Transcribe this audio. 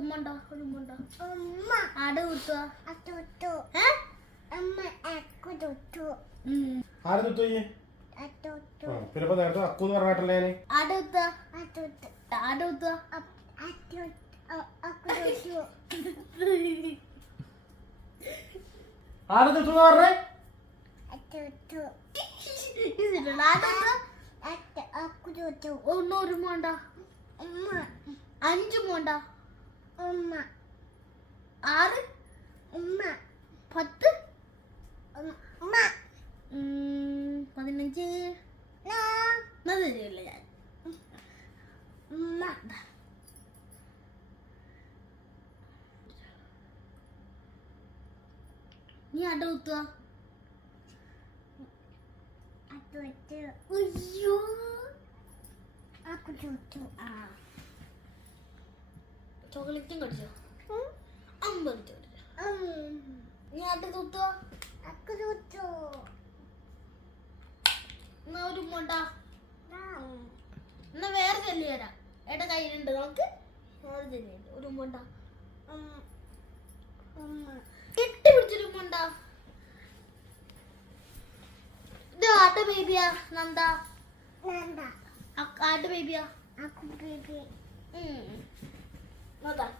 ഉമ്മണ്ടോ ആട് കുത്തുക ആര് തുട്ടോ പിന്നെ നേരത്തെ അക്കൂന്ന് പറഞ്ഞിട്ടല്ലേ ഞാന് ആട് കുത്തുക ആട് കുത്തുക ആര് തുട്ടെന്ന് പറഞ്ഞേ ഒന്നൂറ് മോണ്ട 5 മോണ്ട 6 10 15 തരില്ല ഞാൻ നീ അട കുത്തുക അയ്യോ ചോക്ലേറ്റും കടിച്ചോ 50 നീ അട കുത്തുക എന്നാ ഒരു മോണ്ട എന്നാ വേറെ ചെല്ലി തരാം ഏട്ടാ കയ്യിലുണ്ട് നമുക്ക് വേറെ ചെല്ലിയുണ്ട് ഒരു മോണ്ട കെട്ടി പിടിച്ചൊരു മോണ്ട ഇത് ആട്ട ബേബിയാ നന്ദ ആട്ട് ബേബിയാ നോക്കാം